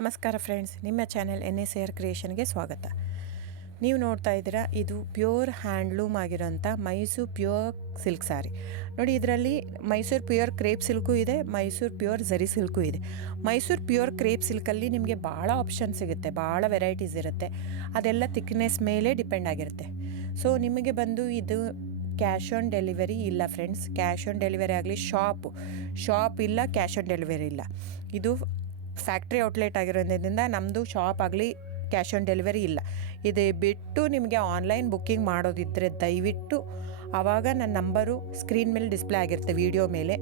ನಮಸ್ಕಾರ ಫ್ರೆಂಡ್ಸ್, ನಿಮ್ಮ channel NSAR ಕ್ರಿಯೇಷನ್ಗೆ ಸ್ವಾಗತ. ನೀವು ನೋಡ್ತಾ ಇದ್ದೀರಾ, ಇದು ಪ್ಯೂರ್ ಹ್ಯಾಂಡ್ಲೂಮ್ ಆಗಿರೋಂಥ ಮೈಸೂರು ಪ್ಯೂರ್ ಸಿಲ್ಕ್ ಸ್ಯಾರಿ. ನೋಡಿ, ಇದರಲ್ಲಿ ಮೈಸೂರು ಪ್ಯೂರ್ ಕ್ರೇಪ್ ಸಿಲ್ಕು ಇದೆ, ಮೈಸೂರು ಪ್ಯೂರ್ ಝರಿ ಸಿಲ್ಕು ಇದೆ. ಮೈಸೂರು ಪ್ಯೂರ್ ಕ್ರೇಪ್ ಸಿಲ್ಕಲ್ಲಿ ನಿಮಗೆ ಭಾಳ ಆಪ್ಷನ್ ಸಿಗುತ್ತೆ, ಭಾಳ ವೆರೈಟೀಸ್ ಇರುತ್ತೆ. ಅದೆಲ್ಲ ಥಿಕ್ನೆಸ್ ಮೇಲೆ ಡಿಪೆಂಡ್ ಆಗಿರುತ್ತೆ. ಸೊ ನಿಮಗೆ ಬಂದು ಇದು ಕ್ಯಾಶ್ ಆನ್ ಡೆಲಿವರಿ ಇಲ್ಲ ಫ್ರೆಂಡ್ಸ್. ಕ್ಯಾಶ್ ಆನ್ ಡೆಲಿವರಿ ಆಗಲಿ, ಶಾಪ್ ಇಲ್ಲ, ಕ್ಯಾಶ್ ಆನ್ ಡೆಲಿವರಿ ಇಲ್ಲ. ಇದು ಫ್ಯಾಕ್ಟ್ರಿ ಔಟ್ಲೆಟ್ ಆಗಿರೋದ್ರಿಂದ ನಮ್ಮದು ಶಾಪ್ ಆಗಲಿ ಕ್ಯಾಶ್ ಆನ್ ಡೆಲಿವರಿ ಇಲ್ಲ. ಇದು ಬಿಟ್ಟು ನಿಮಗೆ ಆನ್ಲೈನ್ ಬುಕ್ಕಿಂಗ್ ಮಾಡೋದಿದ್ದರೆ ದಯವಿಟ್ಟು ಆವಾಗ ನನ್ನ ನಂಬರು ಸ್ಕ್ರೀನ್ ಮೇಲೆ ಡಿಸ್ಪ್ಲೇ ಆಗಿರುತ್ತೆ, ವಿಡಿಯೋ ಮೇಲೆ.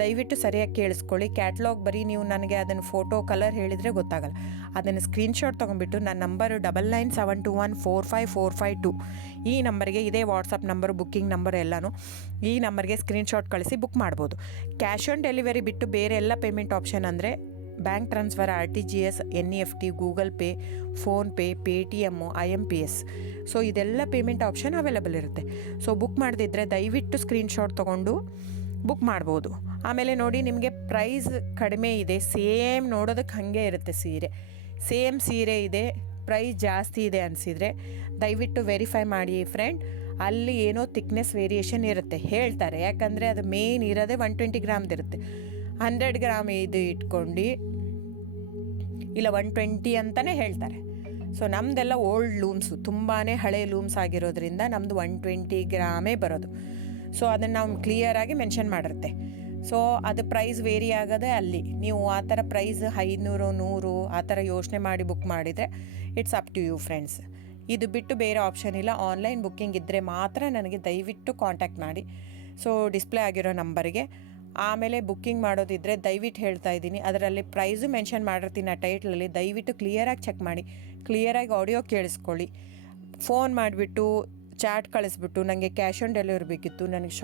ದಯವಿಟ್ಟು ಸರಿಯಾಗಿ ಕೇಳಿಸ್ಕೊಳ್ಳಿ. ಕ್ಯಾಟ್ಲಾಗ್ ಬರೀ ನೀವು ನನಗೆ ಅದನ್ನು ಫೋಟೋ ಕಲರ್ ಹೇಳಿದರೆ ಗೊತ್ತಾಗಲ್ಲ. ಅದನ್ನು ಸ್ಕ್ರೀನ್ಶಾಟ್ ತೊಗೊಂಡ್ಬಿಟ್ಟು ನನ್ನ ನಂಬರು 9972145452 ಈ ನಂಬರ್ಗೆ, ಇದೇ ವಾಟ್ಸಪ್ ನಂಬರು, ಬುಕ್ಕಿಂಗ್ ನಂಬರ್ ಎಲ್ಲನೂ ಈ ನಂಬರ್ಗೆ ಸ್ಕ್ರೀನ್ಶಾಟ್ ಕಳಿಸಿ ಬುಕ್ ಮಾಡ್ಬೋದು. ಕ್ಯಾಶ್ ಆನ್ ಡೆಲಿವರಿ ಬಿಟ್ಟು ಬೇರೆ ಎಲ್ಲ ಪೇಮೆಂಟ್ ಆಪ್ಷನ್ ಅಂದರೆ bank transfer, RTGS, NEFT, Google pay, PhonePe, Paytm, IMPS. So ಇದೆಲ್ಲ ಪೇಮೆಂಟ್ ಆಪ್ಷನ್ ಅವೈಲೇಬಲ್ ಇರುತ್ತೆ. ಸೊ ಬುಕ್ ಮಾಡದಿದ್ದರೆ ದಯವಿಟ್ಟು ಸ್ಕ್ರೀನ್ಶಾಟ್ ತೊಗೊಂಡು ಬುಕ್ ಮಾಡ್ಬೋದು. ಆಮೇಲೆ ನೋಡಿ, ನಿಮಗೆ ಪ್ರೈಸ್ ಕಡಿಮೆ ಇದೆ, ಸೇಮ್ ನೋಡೋದಕ್ಕೆ ಹಾಗೆ ಇರುತ್ತೆ ಸೇಮ್ ಸೀರೆ ಇದೆ, ಪ್ರೈಸ್ ಜಾಸ್ತಿ ಇದೆ ಅನಿಸಿದರೆ ದಯವಿಟ್ಟು ವೆರಿಫೈ ಮಾಡಿ ಫ್ರೆಂಡ್. ಅಲ್ಲಿ ಏನೋ ಥಿಕ್ನೆಸ್ ವೇರಿಯೇಷನ್ ಇರುತ್ತೆ ಹೇಳ್ತಾರೆ, ಯಾಕಂದರೆ ಅದು ಮೇನ್ ಇರೋದೇ 120 ಗ್ರಾಮ್ದಿರುತ್ತೆ. 100 ಗ್ರಾಮ್ ಇದು ಇಟ್ಕೊಂಡು ಇಲ್ಲ 120 ಅಂತಲೇ ಹೇಳ್ತಾರೆ. ಸೊ ನಮ್ಮದೆಲ್ಲ ಓಲ್ಡ್ ಲೂಮ್ಸು, ತುಂಬಾ ಹಳೆ ಲೂಮ್ಸ್ ಆಗಿರೋದ್ರಿಂದ ನಮ್ಮದು 120 ಗ್ರಾಮೇ ಬರೋದು. ಸೊ ಅದನ್ನು ನಾವು ಕ್ಲಿಯರಾಗಿ ಮೆನ್ಷನ್ ಮಾಡಿರುತ್ತೆ. ಸೊ ಅದು ಪ್ರೈಸ್ ವೇರಿ ಆಗೋದೇ ಅಲ್ಲಿ. ನೀವು ಆ ಥರ ಪ್ರೈಸ್ 500, 100 ಆ ಥರ ಯೋಚನೆ ಮಾಡಿ ಬುಕ್ ಮಾಡಿದರೆ it's up to you friends. ಇದು ಬಿಟ್ಟು ಬೇರೆ ಆಪ್ಷನ್ ಇಲ್ಲ. ಆನ್ಲೈನ್ ಬುಕ್ಕಿಂಗ್ ಇದ್ದರೆ ಮಾತ್ರ ನನಗೆ ದಯವಿಟ್ಟು ಕಾಂಟ್ಯಾಕ್ಟ್ ಮಾಡಿ. ಸೊ ಡಿಸ್ಪ್ಲೇ ಆಗಿರೋ ನಂಬರಿಗೆ. ಆಮೇಲೆ ಬುಕ್ಕಿಂಗ್ ಮಾಡೋದಿದ್ದರೆ ದಯವಿಟ್ಟು ಹೇಳ್ತಾ ಇದ್ದೀನಿ, ಅದರಲ್ಲಿ ಪ್ರೈಸು ಮೆನ್ಷನ್ ಮಾಡಿರ್ತೀನಿ ಆ ಟೈಟ್ಲಲ್ಲಿ. ದಯವಿಟ್ಟು ಕ್ಲಿಯರಾಗಿ ಚೆಕ್ ಮಾಡಿ, ಕ್ಲಿಯರಾಗಿ ಆಡಿಯೋ ಕೇಳಿಸ್ಕೊಳ್ಳಿ. ಫೋನ್ ಮಾಡಿಬಿಟ್ಟು ಚಾಟ್ ಕಳಿಸ್ಬಿಟ್ಟು ನನಗೆ ಕ್ಯಾಶ್ ಆನ್ ಡೆಲಿವರಿ ಬೇಕಿತ್ತು, ನನಗೆ